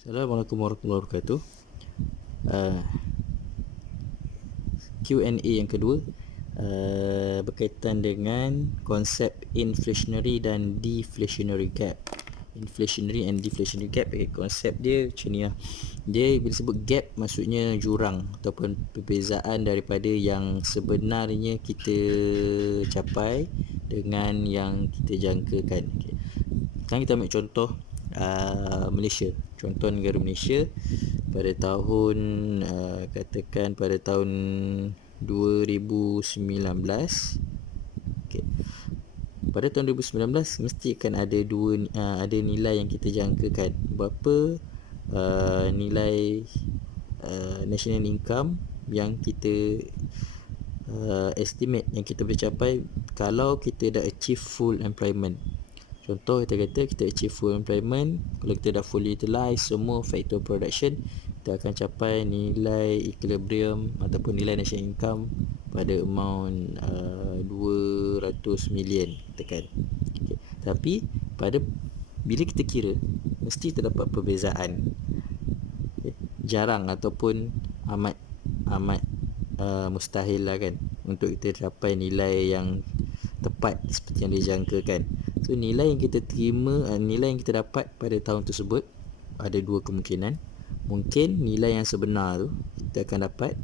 Assalamualaikum warahmatullahi wabarakatuh. Q&A yang kedua berkaitan dengan konsep inflationary dan deflationary gap. Inflationary and deflationary gap, konsep dia macam ni lah. Dia bila sebut gap maksudnya jurang ataupun perbezaan daripada yang sebenarnya kita capai dengan yang kita jangkakan. Sekarang kita ambil contoh Malaysia. Contoh negara Malaysia pada tahun katakan pada tahun 2019. Okay. Pada tahun 2019 mesti akan ada ada nilai yang kita jangkakan. Berapa nilai national income yang kita estimate yang kita boleh capai kalau kita dah achieve full employment. Contoh kita kata kita achieve full employment, kalau kita dah fully utilize semua factor production, kita akan capai nilai equilibrium ataupun nilai national income pada amount 200 million katakan. Okay. Tapi bila kita kira mesti terdapat perbezaan. Okay. Jarang ataupun amat mustahil lah kan untuk kita capai nilai yang tepat seperti yang dijangkakan. So nilai yang kita terima, nilai yang kita dapat pada tahun tersebut ada dua kemungkinan. Mungkin nilai yang sebenar tu kita akan dapat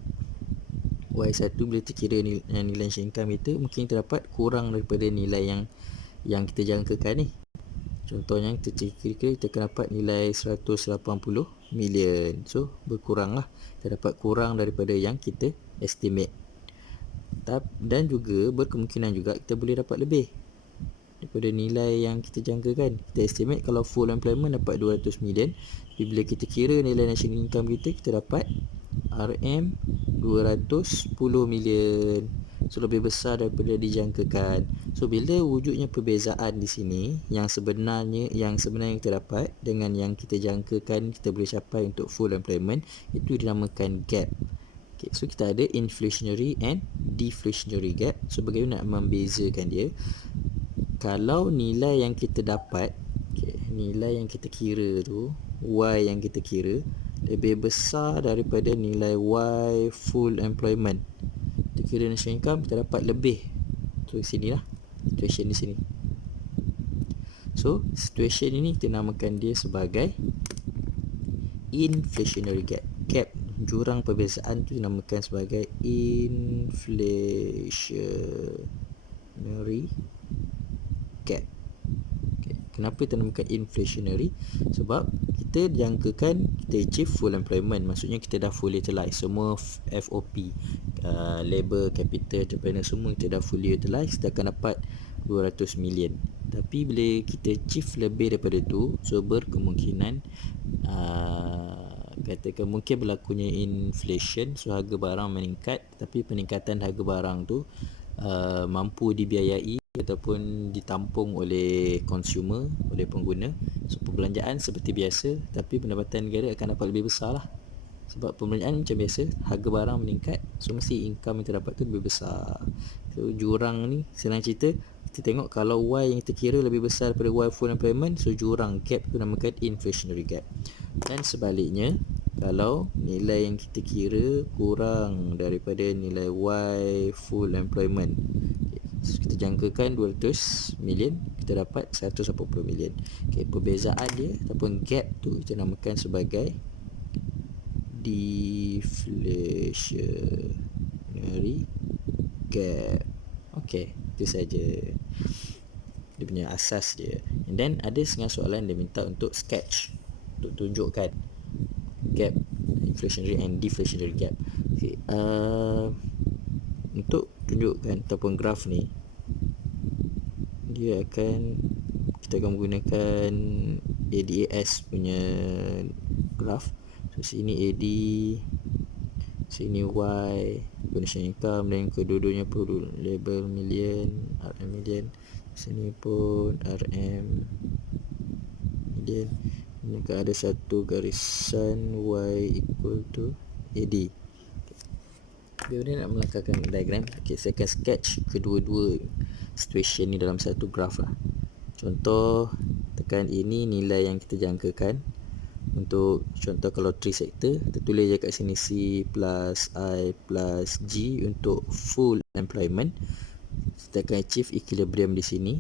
Y1 bila kita kira nilai income kita, mungkin kita dapat kurang daripada nilai yang kita jangkakan ni. Contohnya kita kira kita akan dapat nilai 180 million. So berkurang lah, kita dapat kurang daripada yang kita estimate. Dan juga berkemungkinan juga kita boleh dapat lebih daripada nilai yang kita jangkakan. Kita estimate kalau full employment dapat 200 million, tapi bila kita kira nilai national income kita dapat RM 210 million. So lebih besar daripada dijangkakan. So bila wujudnya perbezaan di sini, yang sebenarnya kita dapat dengan yang kita jangkakan kita boleh capai untuk full employment, itu dinamakan gap. Okay, so kita ada inflationary and deflationary gap. So bagaimana nak membezakan dia? Kalau nilai yang kita dapat, nilai yang kita kira tu, Y yang kita kira lebih besar daripada nilai Y full employment, kita kira national income, kita dapat lebih. So sini lah situation di sini. So situation ini kita namakan dia sebagai inflationary gap. Jurang perbezaan tu dinamakan sebagai inflationary gap. Okay. Kenapa kita namakan inflationary? Sebab kita jangkakan kita achieve full employment, maksudnya kita dah fully utilize semua FOP, labor, capital, entrepreneur, semua kita dah fully utilize, kita akan dapat 200 million. Tapi bila kita achieve lebih daripada tu, so berkemungkinan katakan mungkin berlakunya inflation, so harga barang meningkat, tapi peningkatan harga barang tu mampu dibiayai ataupun ditampung oleh consumer, oleh pengguna. So perbelanjaan seperti biasa, tapi pendapatan negara akan dapat lebih besar lah. Sebab perbelanjaan macam biasa, harga barang meningkat, so mesti income yang terdapat tu lebih besar. So jurang ni senang cerita, kita tengok kalau Y yang kita kira lebih besar daripada Y full employment, so jurang gap tu namakan inflationary gap. Dan sebaliknya, kalau nilai yang kita kira kurang daripada nilai Y full employment, so kita jangkakan 200 million, kita dapat 180 million. Okay, perbezaan dia ataupun gap tu kita namakan sebagai deflationary gap. Okay, itu saja dia punya asas dia. And then ada setengah soalan dia minta untuk sketch, untuk tunjukkan gap, inflationary and deflationary gap. Okay, untuk tunjukkan ataupun graf ni, kita akan menggunakan ADAS punya graf. So sini AD, sini Y national income, dan kedua-duanya perlu label million, RM million. Sini pun RM million. Ini ada satu garisan Y equal to AD. Bagaimana nak melangkahkan diagram? Okay, saya akan sketch kedua-dua situation ni dalam satu graf lah. Contoh, tekan ini nilai yang kita jangkakan. Untuk contoh kalau 3 sector, kita tulis je kat sini C plus I plus G untuk full employment. Kita akan achieve equilibrium di sini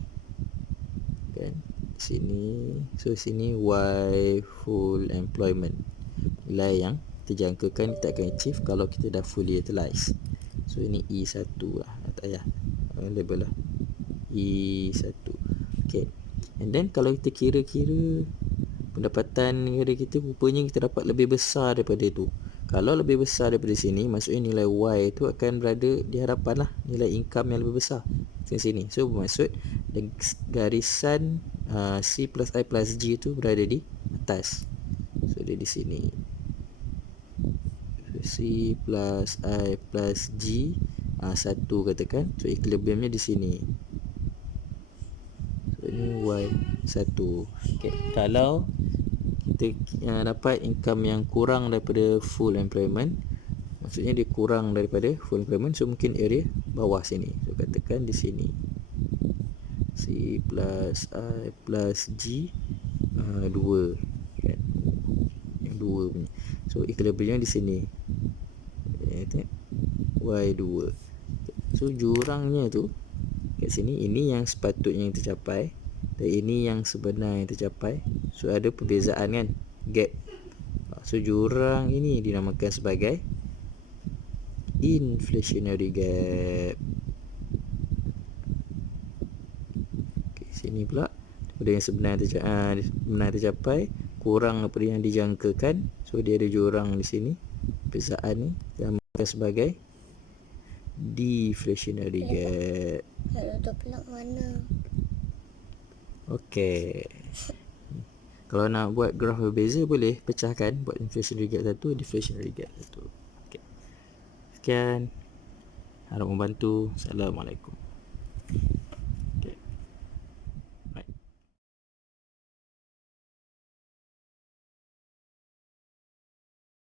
kan, sini. So sini Y full employment, nilai yang terjangkakan kita akan achieve kalau kita dah fully utilize. So ini E1 lah, tak payah label lah, E1. Okay, and then kalau kita kira-kira pendapatan negara kita, rupanya kita dapat lebih besar daripada itu. Kalau lebih besar daripada sini, maksudnya nilai Y itu akan berada di hadapan lah, nilai income yang lebih besar di sini. So bermaksud garisan C plus I plus G itu berada di atas. So dia di sini, C plus I plus G 1 katakan. So equilibriumnya di sini. So ini Y1. Okay, kalau kita dapat income yang kurang daripada full employment, maksudnya dia kurang daripada full employment, so mungkin area bawah sini. So katakan di sini C plus I plus G 2 kan, yang 2 punya. So equilibrium di sini, Y2. So jurangnya tu kat sini, ini yang sepatutnya yang tercapai dan ini yang sebenar yang tercapai. So ada perbezaan kan, gap. So jurang ini dinamakan sebagai inflationary gap. Okay, sini pula daripada yang sebenar tercapai kurang daripada yang dijangkakan. So dia ada jurang di sini. Perbezaan ni dinamakan sebagai deflationary gap. Kalau pula mana? Okey. Kalau nak buat graf berbeza, boleh pecahkan, buat inflationary gap satu, deflationary gap satu. Okey. Sekian. Harap membantu. Assalamualaikum.